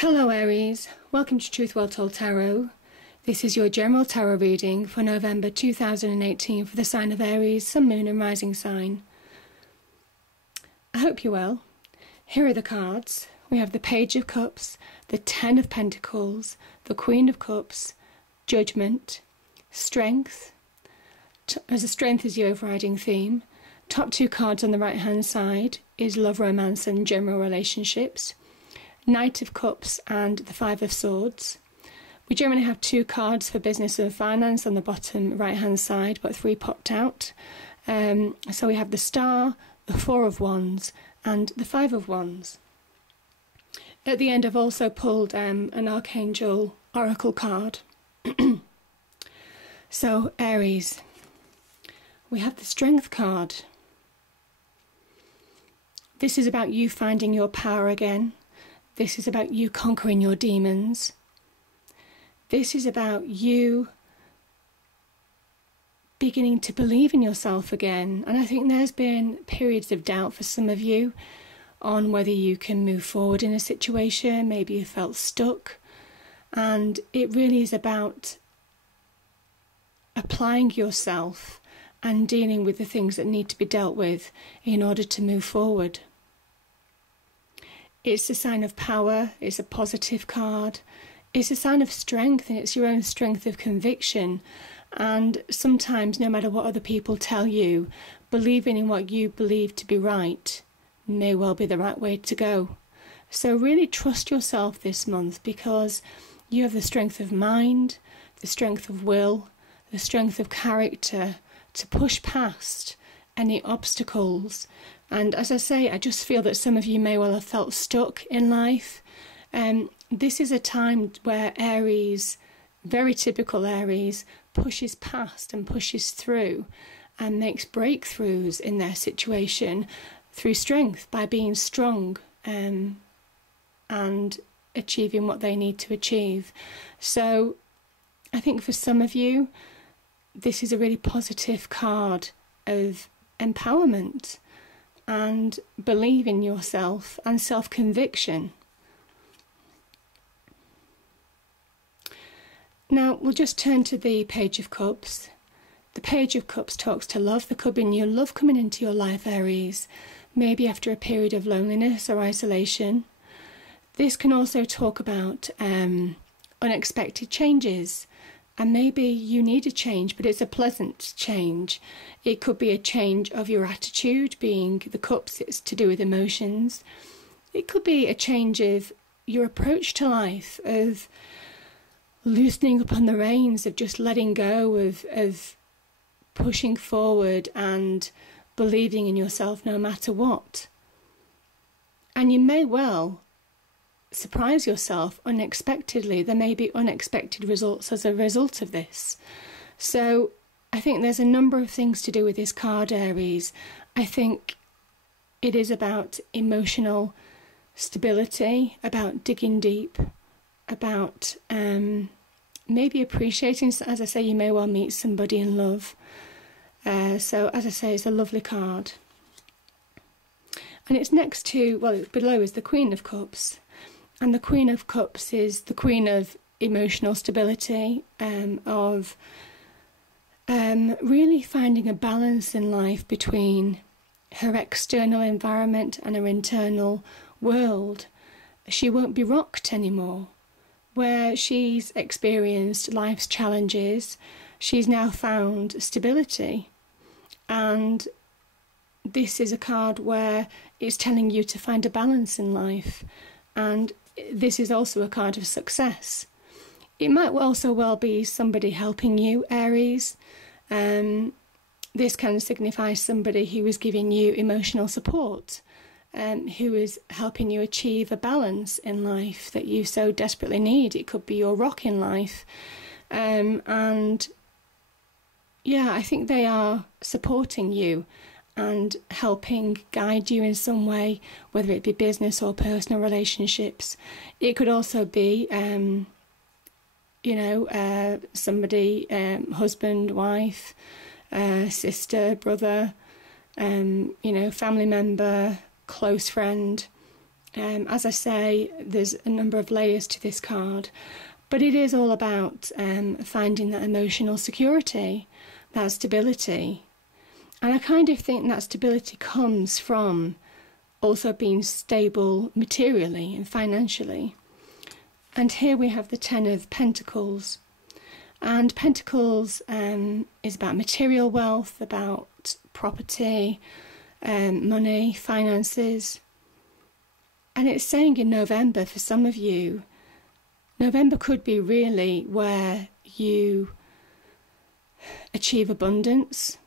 Hello Aries, welcome to Truth Well Told Tarot. This is your general tarot reading for November 2018 for the sign of Aries, Sun, Moon and Rising sign. I hope you're well. Here are the cards. We have the Page of Cups, the Ten of Pentacles, the Queen of Cups, Judgment, Strength, as a strength is the overriding theme. Top two cards on the right hand side is love, romance and general relationships. Knight of Cups and the Five of Swords. We generally have two cards for business and finance on the bottom right hand side, but three popped out. So we have the Star, the Four of Wands and the Five of Wands. At the end I've also pulled an Archangel Oracle card. So Aries, we have the Strength card. This is about you finding your power again. This is about you conquering your demons. This is about you beginning to believe in yourself again. And I think there's been periods of doubt for some of you on whether you can move forward in a situation. Maybe you felt stuck. And it really is about applying yourself and dealing with the things that need to be dealt with in order to move forward. It's a sign of power, it's a positive card, it's a sign of strength, and it's your own strength of conviction. And sometimes, no matter what other people tell you, believing in what you believe to be right may well be the right way to go. So really trust yourself this month, because you have the strength of mind, the strength of will, the strength of character to push past any obstacles. And as I say, I just feel that some of you may well have felt stuck in life. This is a time where Aries, very typical Aries, pushes past and pushes through and makes breakthroughs in their situation through strength, by being strong and achieving what they need to achieve. So I think for some of you, this is a really positive card of empowerment and believe in yourself and self-conviction. Now we'll just turn to the Page of Cups. The Page of Cups talks to love. There could be new love coming into your life, Aries, maybe after a period of loneliness or isolation. This can also talk about unexpected changes. And maybe you need a change, but it's a pleasant change. It could be a change of your attitude, being the cups, it's to do with emotions. It could be a change of your approach to life, of loosening up on the reins, of just letting go, of pushing forward and believing in yourself no matter what. And you may well surprise yourself unexpectedly. There may be unexpected results as a result of this. So I think there's a number of things to do with this card, Aries. I think it is about emotional stability, about digging deep, about maybe appreciating. As I say, you may well meet somebody in love. So as I say, it's a lovely card. And it's next to, well, below is the Queen of Cups. And the Queen of Cups is the queen of emotional stability, of really finding a balance in life between her external environment and her internal world. She won't be rocked anymore. Where she's experienced life's challenges, she's now found stability. And this is a card where it's telling you to find a balance in life. And this is also a card of success. It might also well be somebody helping you, Aries. This can signify somebody who is giving you emotional support, who is helping you achieve a balance in life that you so desperately need. It could be your rock in life. And yeah, I think they are supporting you and helping guide you in some way, whether it be business or personal relationships. It could also be, somebody, husband, wife, sister, brother, family member, close friend, As I say, there's a number of layers to this card, but it is all about finding that emotional security, that stability. And I kind of think that stability comes from also being stable materially and financially. And here we have the Ten of Pentacles. And Pentacles is about material wealth, about property, money, finances. And it's saying in November, for some of you, November could be really where you achieve abundance.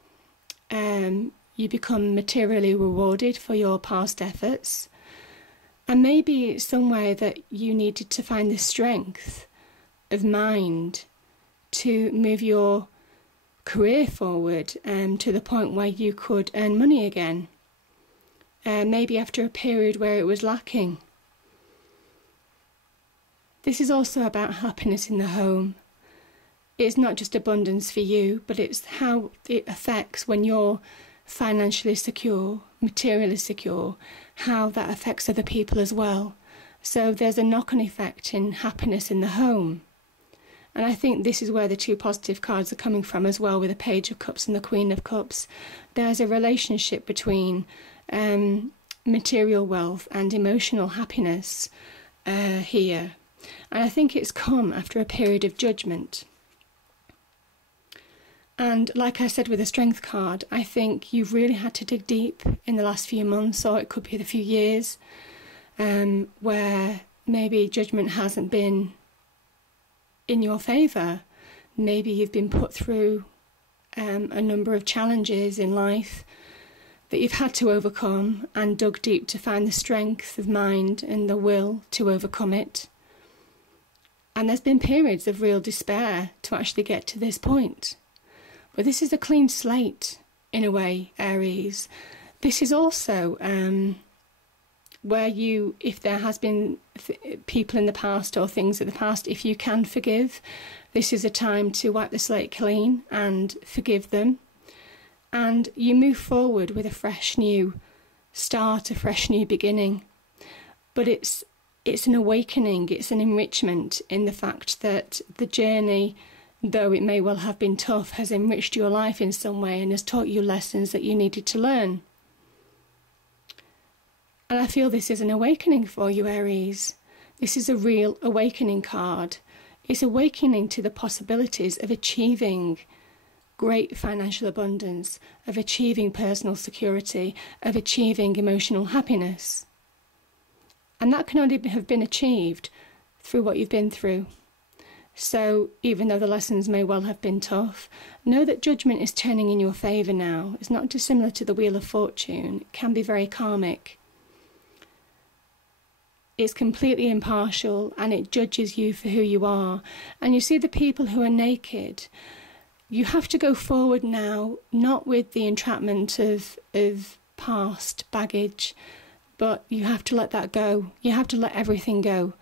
You become materially rewarded for your past efforts. And maybe it's somewhere that you needed to find the strength of mind to move your career forward to the point where you could earn money again. Maybe after a period where it was lacking. This is also about happiness in the home. It's not just abundance for you, but it's how it affects when you're financially secure, materially secure, how that affects other people as well. So there's a knock-on effect in happiness in the home. And I think this is where the two positive cards are coming from as well, with the Page of Cups and the Queen of Cups. There's a relationship between material wealth and emotional happiness here. And I think it's come after a period of judgment. And like I said with the Strength card, I think you've really had to dig deep in the last few months, or it could be the few years, where maybe judgment hasn't been in your favour. Maybe you've been put through a number of challenges in life that you've had to overcome, and dug deep to find the strength of mind and the will to overcome it. And there's been periods of real despair to actually get to this point. But this is a clean slate, in a way, Aries. This is also where you, if there has been people in the past or things in the past, if you can forgive, this is a time to wipe the slate clean and forgive them. And you move forward with a fresh new start, a fresh new beginning. But it's an awakening, it's an enrichment in the fact that the journey, though it may well have been tough, has enriched your life in some way and has taught you lessons that you needed to learn. And I feel this is an awakening for you, Aries. This is a real awakening card. It's awakening to the possibilities of achieving great financial abundance, of achieving personal security, of achieving emotional happiness. And that can only have been achieved through what you've been through. So even though the lessons may well have been tough, know that judgment is turning in your favour now. It's not dissimilar to the Wheel of Fortune. It can be very karmic. It's completely impartial, and it judges you for who you are. And you see the people who are naked, you have to go forward now, not with the entrapment of past baggage, but you have to let that go. You have to let everything go,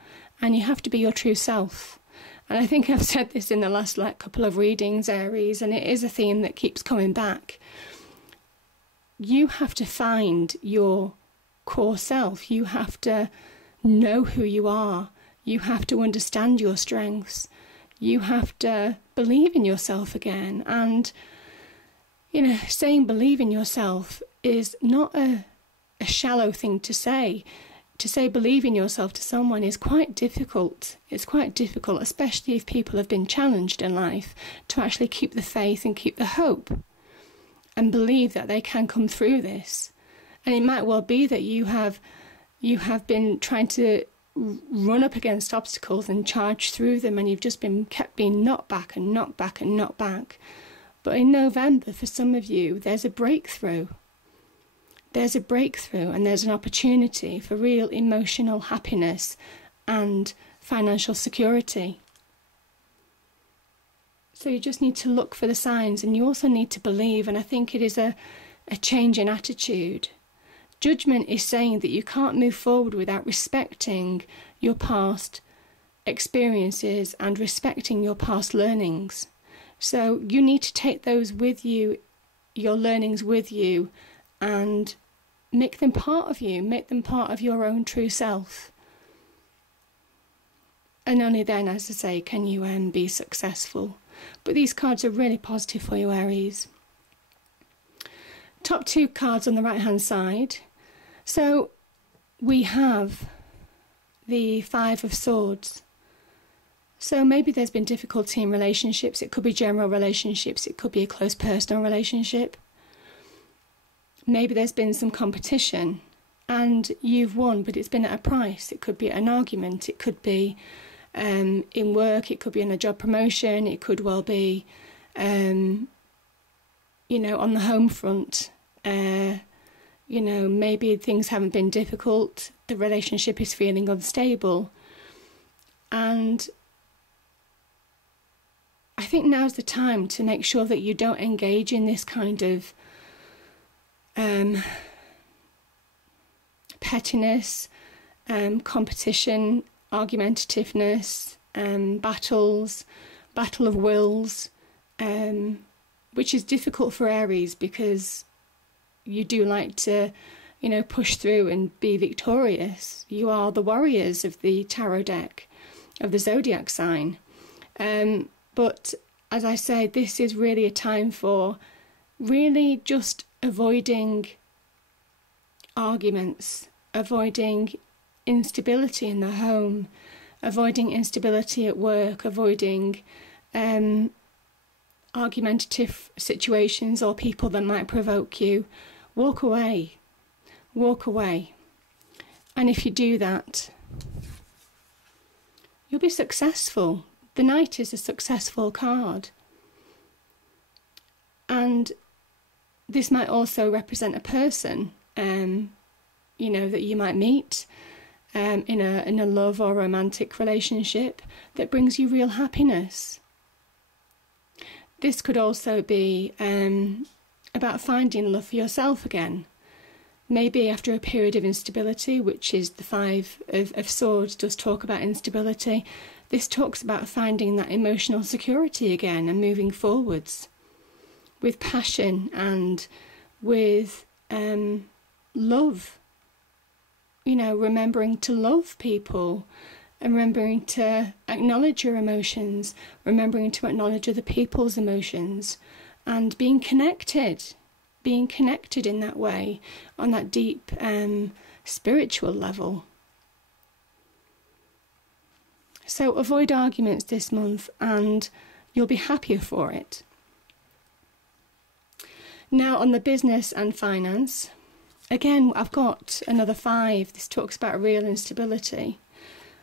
and you have to be your true self. And I think I've said this in the last couple of readings, Aries, and it is a theme that keeps coming back. You have to find your core self. You have to know who you are. You have to understand your strengths. You have to believe in yourself again. And, saying believe in yourself is not a shallow thing to say. To say believe in yourself to someone is quite difficult. It's quite difficult, especially if people have been challenged in life, to actually keep the faith and keep the hope and believe that they can come through this. And it might well be that you have been trying to run up against obstacles and charge through them, and you've just been kept being knocked back and knocked back and knocked back. But in November, for some of you, there's a breakthrough. There's a breakthrough, and there's an opportunity for real emotional happiness and financial security. So you just need to look for the signs, and you also need to believe, and I think it is a change in attitude. Judgment is saying that you can't move forward without respecting your past experiences and respecting your past learnings. So you need to take those with you, your learnings with you, and make them part of you, make them part of your own true self. And only then, as I say, can you be successful. But these cards are really positive for you, Aries. Top 2 cards on the right-hand side. So we have the 5 of Swords. So maybe there's been difficulty in relationships. It could be general relationships. It could be a close personal relationship. Maybe there's been some competition and you've won, but it's been at a price. It could be an argument. It could be in work. It could be in a job promotion. It could well be, on the home front. Maybe things haven't been difficult. The relationship is feeling unstable. And I think now's the time to make sure that you don't engage in this kind of pettiness, competition, argumentativeness, battle of wills, which is difficult for Aries because you do like to, push through and be victorious. You are the warriors of the tarot deck, of the zodiac sign. But as I say, this is really a time for really just avoiding arguments, avoiding instability in the home, avoiding instability at work, avoiding argumentative situations or people that might provoke you. Walk away. Walk away. And if you do that, you'll be successful. The Knight is a successful card. And this might also represent a person, that you might meet in a love or romantic relationship that brings you real happiness. This could also be about finding love for yourself again. Maybe after a period of instability, which is the 5 of Swords does talk about instability, this talks about finding that emotional security again and moving forwards with passion and with love. Remembering to love people and remembering to acknowledge your emotions, remembering to acknowledge other people's emotions and being connected in that way, on that deep spiritual level. So avoid arguments this month and you'll be happier for it. Now on the business and finance, again, I've got another 5. This talks about real instability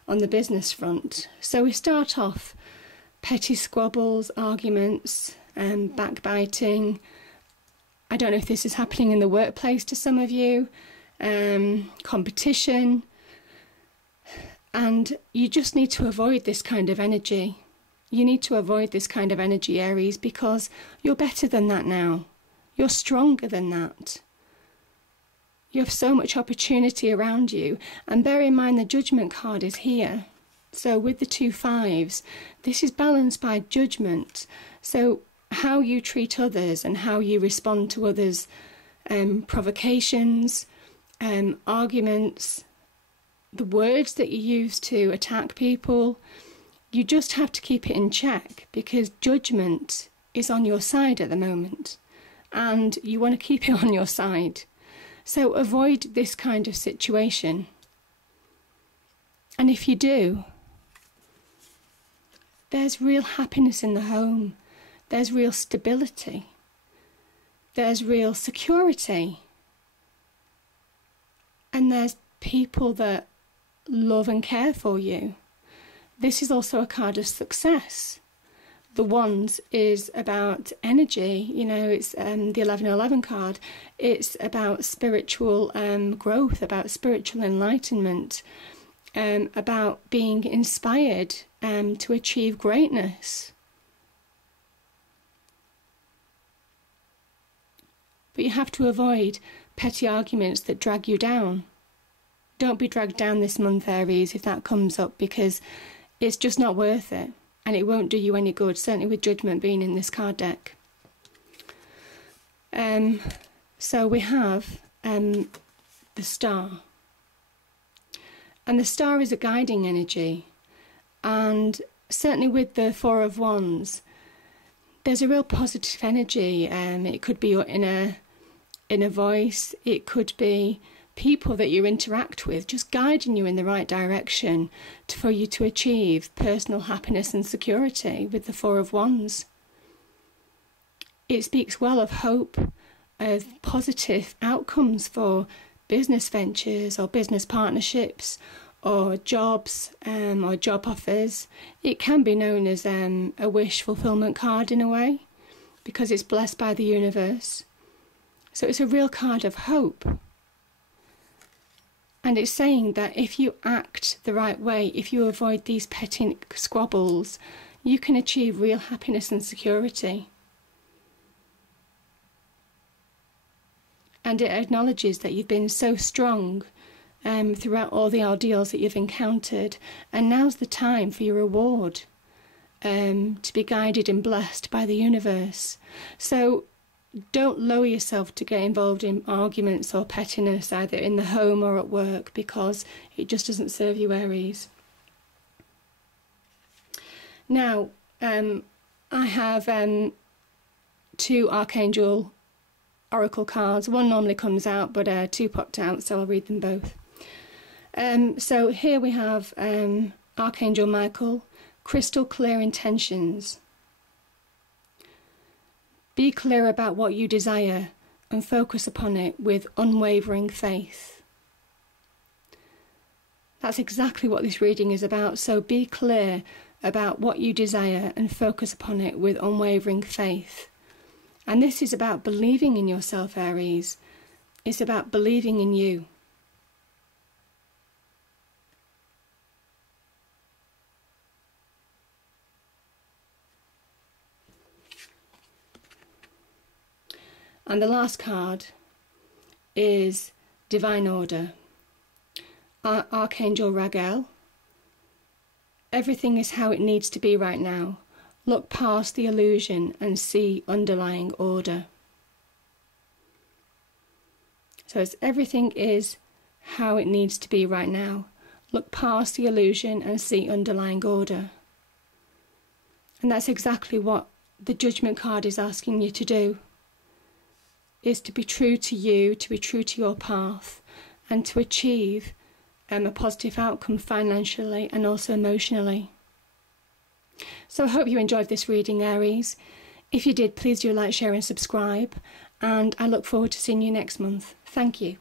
on the business front. So we start off petty squabbles, arguments, backbiting. I don't know if this is happening in the workplace to some of you, competition. And you just need to avoid this kind of energy. You need to avoid this kind of energy, Aries, because you're better than that now. You're stronger than that. You have so much opportunity around you. And bear in mind the Judgment card is here. So with the 2 5s, this is balanced by judgment. So how you treat others and how you respond to others' provocations, arguments, the words that you use to attack people, you just have to keep it in check because judgment is on your side at the moment and you want to keep it on your side. So avoid this kind of situation. And if you do, there's real happiness in the home. There's real stability. There's real security. And there's people that love and care for you. This is also a card of success. The Wands is about energy, it's the 1111 card. It's about spiritual growth, about spiritual enlightenment, about being inspired to achieve greatness. But you have to avoid petty arguments that drag you down. Don't be dragged down this month, Aries, if that comes up, because it's just not worth it. And it won't do you any good, certainly with Judgment being in this card deck. So we have the star. And the star is a guiding energy. And certainly with the Four of Wands, there's a real positive energy. It could be your inner voice. It could be people that you interact with just guiding you in the right direction for you to achieve personal happiness and security with the Four of Wands. It speaks well of hope, of positive outcomes for business ventures or business partnerships or jobs or job offers. It can be known as a wish fulfillment card in a way, because it's blessed by the universe. So it's a real card of hope. And it's saying that if you act the right way, if you avoid these petty squabbles, you can achieve real happiness and security. And it acknowledges that you've been so strong throughout all the ordeals that you've encountered, and now's the time for your reward, to be guided and blessed by the universe. So don't lower yourself to get involved in arguments or pettiness, either in the home or at work, because it just doesn't serve you, Aries. Now, I have 2 Archangel Oracle cards. One normally comes out, but 2 popped out, so I'll read them both. So here we have Archangel Michael, crystal clear intentions. Be clear about what you desire and focus upon it with unwavering faith. That's exactly what this reading is about. So be clear about what you desire and focus upon it with unwavering faith. And this is about believing in yourself, Aries. It's about believing in you. And the last card is Divine Order. Archangel Raguel. Everything is how it needs to be right now. Look past the illusion and see underlying order. So it's everything is how it needs to be right now. Look past the illusion and see underlying order. And that's exactly what the Judgment card is asking you to do. Is to be true to you, to be true to your path, and to achieve a positive outcome financially and also emotionally. So I hope you enjoyed this reading, Aries. If you did, please do like, share and subscribe, and I look forward to seeing you next month. Thank you.